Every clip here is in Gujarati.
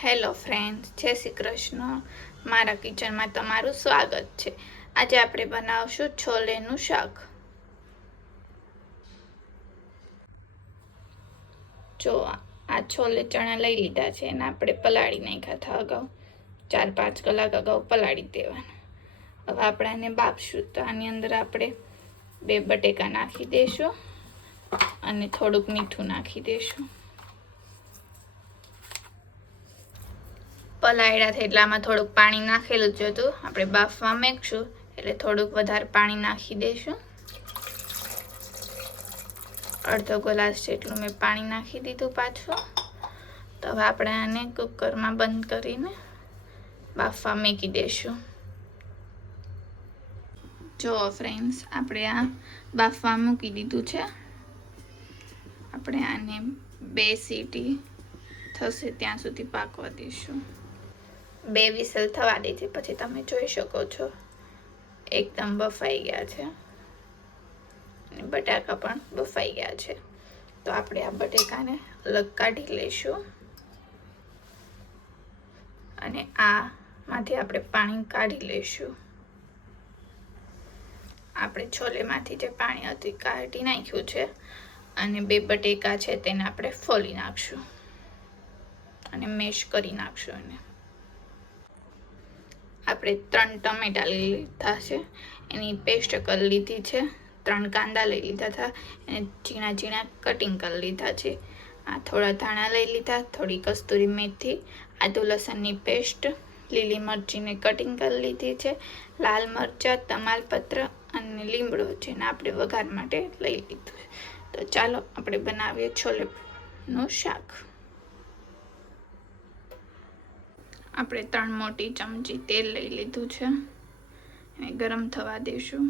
હેલો ફ્રેન્ડ્સ, જય શ્રી કૃષ્ણ. મારા કિચનમાં તમારું સ્વાગત છે. આજે આપણે બનાવશું છોલેનું શાક. જો આ છોલે ચણા લઈ લીધા છે અને આપણે પલાળી નાખ્યા હતા અગાઉ, 4-5 કલાક અગાઉ પલાળી દેવાના. હવે આપણે આને બાફશું. તો આની અંદર આપણે 2 બટેકા નાખી દઈશું અને થોડુંક મીઠું નાખી દઈશું. પલાળ્યા છે એટલે આમાં થોડુંક પાણી નાખેલું જ હતું. આપણે બાફવા મેકશું એટલે થોડુંક વધારે પાણી નાખી દઈશું. અડધો ગ્લાસ જેટલું મેં પાણી નાખી દીધું પાછું. તો હવે આપણે આને કુકરમાં બંધ કરીને બાફવા મૂકી દઈશું. જો ફ્રેન્ડ્સ, આપણે આ બાફવા મૂકી દીધું છે. આપણે આને 2 સીટી થશે ત્યાં સુધી પાકવા દઈશું. 2 વિસલ થવા દે છે પછી તમે જોઈ શકો છો એકદમ બફાઈ ગયા છે અને બટાકા પણ બફાઈ ગયા છે. તો આપણે આ બટેકાને અલગ કાઢી લઈશું અને આમાંથી આપણે પાણી કાઢી લઈશું. આપણે છોલેમાંથી જે પાણી હતું એ કાઢી નાખ્યું છે અને 2 બટેકા છે તેને આપણે ફોલી નાખશું અને મેશ કરી નાખશું. એને આપણે 3 ટમેટા લઈ લીધા છે, એની પેસ્ટ કરી લીધી છે. 3 કાંદા લઈ લીધા હતા, એને ઝીણા ઝીણા કટિંગ કરી લીધા છે. આ થોડા ધાણા લઈ લીધા, થોડી કસ્તુરી મેથી, આદુ લસણની પેસ્ટ, લીલી મરચીને કટિંગ કરી લીધી છે, લાલ મરચાં, તમાલપત્ર અને લીમડો જેને આપણે વઘાર માટે લઈ લીધું છે. તો ચાલો આપણે બનાવીએ છોલેનું શાક. આપણે 3 મોટી ચમચી તેલ લઈ લીધું છે, એને ગરમ થવા દઈશું.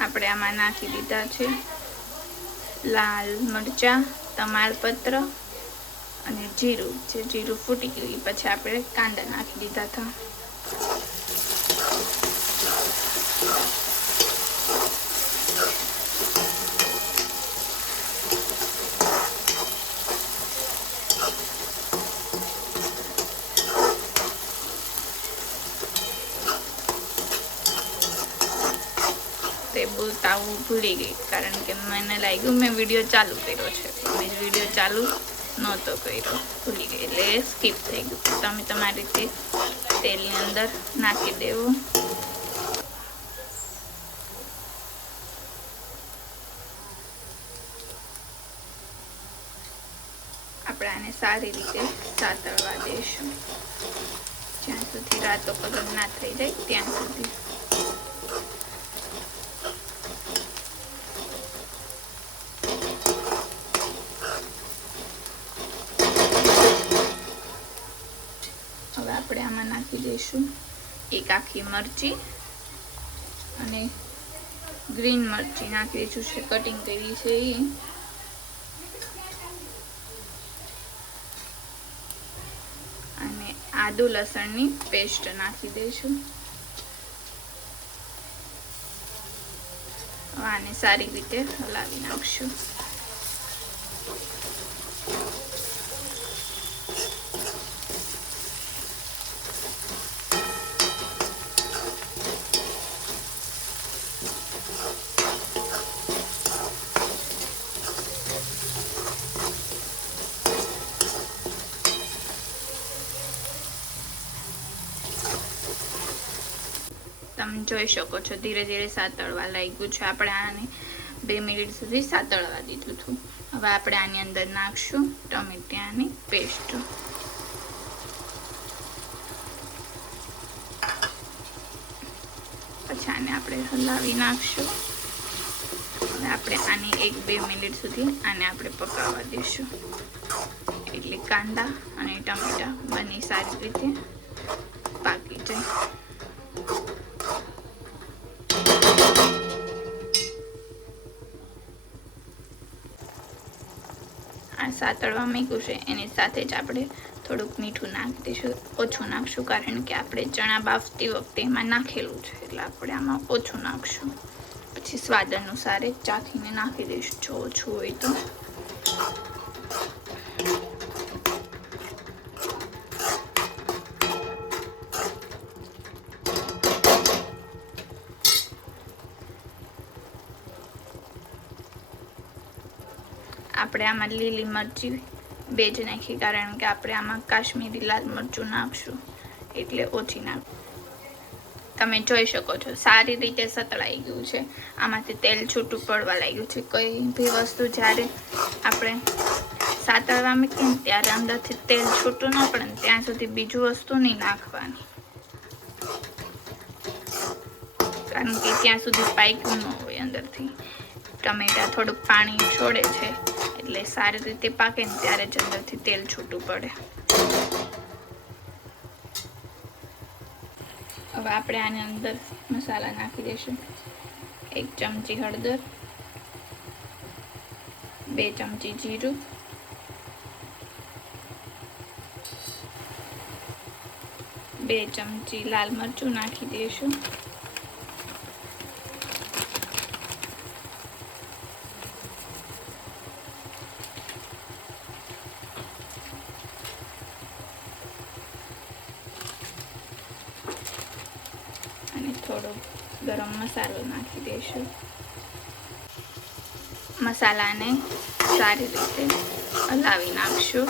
આપણે આમાં નાખી દીધા છે લાલ મરચાં, તમાલપત્ર અને જીરું. જે જીરું ફૂટી ગયું પછી આપણે કાંદા નાખી દીધા હતા. તે બોલતા હું ભૂલી ગઈ કારણ કે મને લાગ્યું મેં વિડીયો ચાલુ કર્યો છે. મેં વિડીયો ચાલુ નહોતો કર્યો, ભૂલી ગઈ એટલે સ્કીપ થઈ ગયું. તમે તમારી રીતે તેલની અંદર નાખી દેવું. આપણે આને સારી રીતે સાતળવા દઈશું જ્યાં સુધી રાતો કલર ના થઈ જાય ત્યાં સુધી. હવે આપણે આમાં નાખી દઈશું 1 આખી મરચી અને ગ્રીન મરચી નાખી દઈશું છે, કટિંગ કરી છે એ. અને આદુ લસણની પેસ્ટ નાખી દઈશું. આને સારી રીતે હલાવી નાખશું. તમે જોઈ શકો છો ધીરે ધીરે સાતળવા લાગ્યું છે. આપણે આને 2 મિનિટ સુધી સાતળવા દીધું હતું. હવે આપણે આની અંદર નાખશું ટમેટાની પેસ્ટ. પછી આને આપણે હલાવી નાખશું અને આપણે આને 1-2 મિનિટ સુધી આને આપણે પકાવવા દઈશું એટલે કાંદા અને ટમેટા બંને સારી રીતે પાકી જાય. આ સાતળવા મૂક્યું છે એની સાથે જ આપણે થોડુંક મીઠું નાખી દઈશું. ઓછું નાખશું કારણ કે આપણે ચણા બાફતી વખતે એમાં નાખેલું છે એટલે આપણે આમાં ઓછું નાખશું. પછી સ્વાદ અનુસાર ચાખીને નાખી દઈશું જો ઓછું હોય તો. આપણે આમાં લીલી મરચી 2 જ નાખી, કારણ કે આપણે આમાં કાશ્મીરી લાલ મરચું નાખશું એટલે ઓછી નાખ. તમે જોઈ શકો છો સારી રીતે સતળાઈ ગયું છે. આમાંથી તેલ છૂટું પડવા લાગ્યું છે. કોઈ બી વસ્તુ જ્યારે આપણે સાતળવા મૂકીએ ત્યારે અંદરથી તેલ છૂટું ન પડે ત્યાં સુધી બીજું વસ્તુ નહીં નાખવાની, કારણ કે ત્યાં સુધી પાક્યું ન હોય અંદરથી. ટમેટા થોડુંક પાણી છોડે છે એટલે સારી રીતે પાકે ને ત્યારે જ અંદરથી તેલ છૂટું પડે. હવે આપણે આની અંદર મસાલા નાખી દઈશું. 1 ચમચી હળદર, 2 ચમચી જીરું, 2 ચમચી લાલ મરચું નાખી દઈશું. અને થોડો ગરમ મસાલો નાખી દઈશું. મસાલાને સારી રીતે હલાવી નાખશું.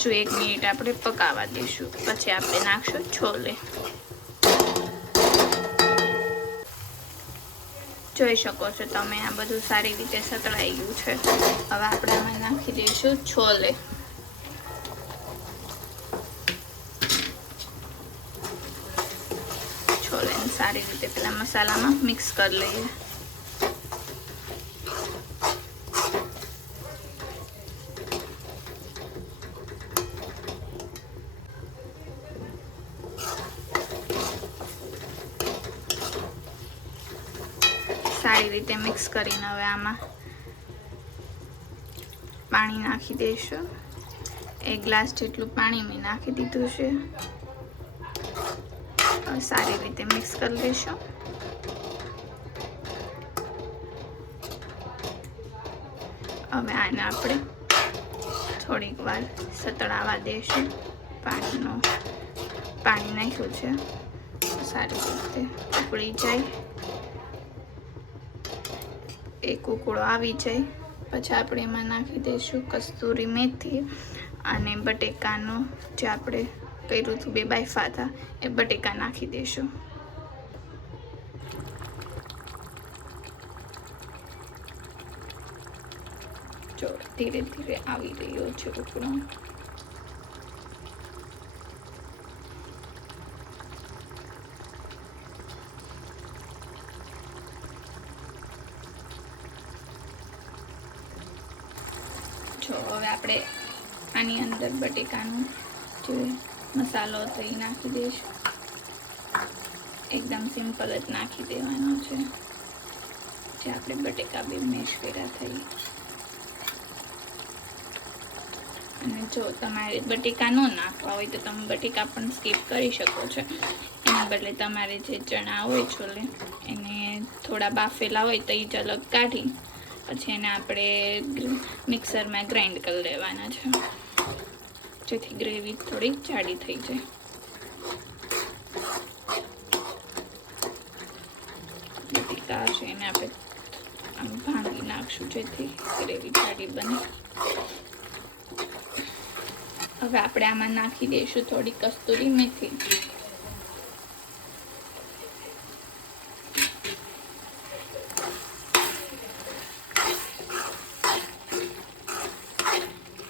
હજુ 1 મિનિટ આપણે પકાવવા દઈશું, પછી આપણે નાખશું છોલે. જોઈ શકો છો તમે આ બધું સારી રીતે સતળાઈ ગયું છે. હવે આપણે આમાં નાખી દઈશું છોલે. છોલેને સારી રીતે પેલા મસાલામાં મિક્સ કરી લઈએ. સારી રીતે મિક્સ કરીને હવે આમાં પાણી નાખી દઈશું. 1 ગ્લાસ જેટલું પાણી મેં નાખી દીધું છે. હવે સારી રીતે મિક્સ કરી દઈશું. હવે આને આપણે થોડીક વાર સતળાવા દઈશું. પાણી નાખ્યું છે, સારી રીતે ઉકળી જાય. એક ઉકળો આવી જાય પછી આપણે એમાં નાખી દઈશું કસ્તુરી મેથી અને બટેકાનું જે આપણે કર્યું હતું 2 બાફા હતા એ બટેકા નાખી દઈશું. જો ધીરે ધીરે આવી રહ્યો છે ઉકળો. હવે આપણે આની અંદર બટેકાનો જે મસાલો હતો એ નાખી દઈશું. એકદમ સિમ્પલ જ નાખી દેવાનો છે, જે આપણે બટેકા 2 મેશ કર્યા થઈ. અને જો તમારે બટેકા ન નાખવા હોય તો તમે બટેકા પણ સ્કીપ કરી શકો છો. એના બદલે તમારે જે ચણા હોય છોલે એને થોડા બાફેલા હોય તો એ જ અલગ કાઢી પછી એને આપણે મિક્સરમાં ગ્રાઇન્ડ કરી લેવાના છે, જેથી ગ્રેવી થોડી જાડી થઈ જાય. બટેકા છે એને આપણે આમ ભાંગી નાખશું જેથી ગ્રેવી જાડી બને. હવે આપણે આમાં નાખી દઈશું થોડી કસ્તુરી મેથી.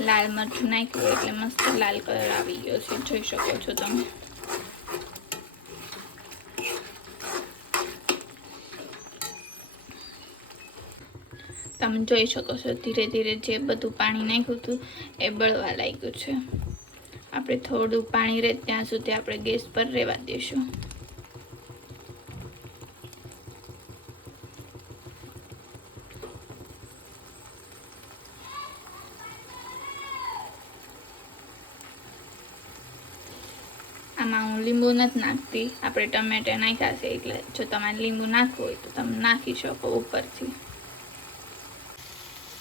લાલ મરચું નાખ્યું એટલે મસ્ત લાલ કલર આવી ગયો છે, જોઈ શકો છો તમે. તમે જોઈ શકો છો ધીરે ધીરે જે બધું પાણી નાખ્યું હતું એ બળવા લાગ્યું છે. આપણે થોડું પાણી રહે ત્યાં સુધી આપણે ગેસ પર રહેવા દઈશું. આમાં હું લીંબુ નથી નાખતી, આપણે ટમેટા નાખ્યા છે એટલે જો તમારે લીંબુ નાખવું હોય તો તમે નાખી શકો ઉપરથી.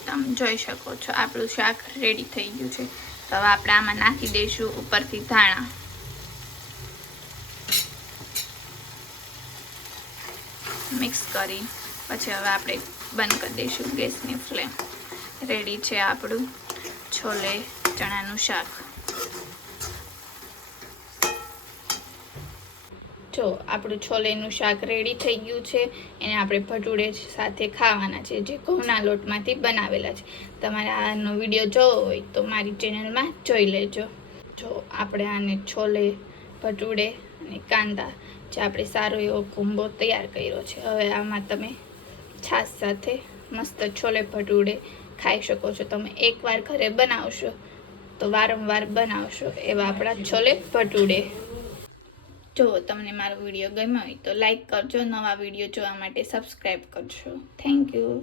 તમે જોઈ શકો છો આપણું શાક રેડી થઈ ગયું છે. તો હવે આપણે આમાં નાખી દઈશું ઉપરથી ધાણા. મિક્સ કરી પછી હવે આપણે બંધ કરી દઈશું ગેસની ફ્લેમ. રેડી છે આપણું છોલે ચણાનું શાક. જો આપણું છોલેનું શાક રેડી થઈ ગયું છે. એને આપણે ભટુડે સાથે ખાવાના છે, જે ઘઉંના લોટમાંથી બનાવેલા છે. તમારે આનો વિડીયો જોવો હોય તો મારી ચેનલમાં જોઈ લેજો. જો આપણે આને છોલે ભટુડે અને કાંદા જે આપણે સારો એવો કોમ્બો તૈયાર કર્યો છે. હવે આમાં તમે છાશ સાથે મસ્ત છોલે ભટુડે ખાઈ શકો છો. તમે એકવાર ઘરે બનાવશો તો વારંવાર બનાવશો એવા આપણા છોલે ભટુડે. જો તમને મારો વિડીયો ગમ્યો હોય તો લાઈક કરજો, નવા વિડીયો જોવા માટે સબસ્ક્રાઈબ કરજો. Thank you.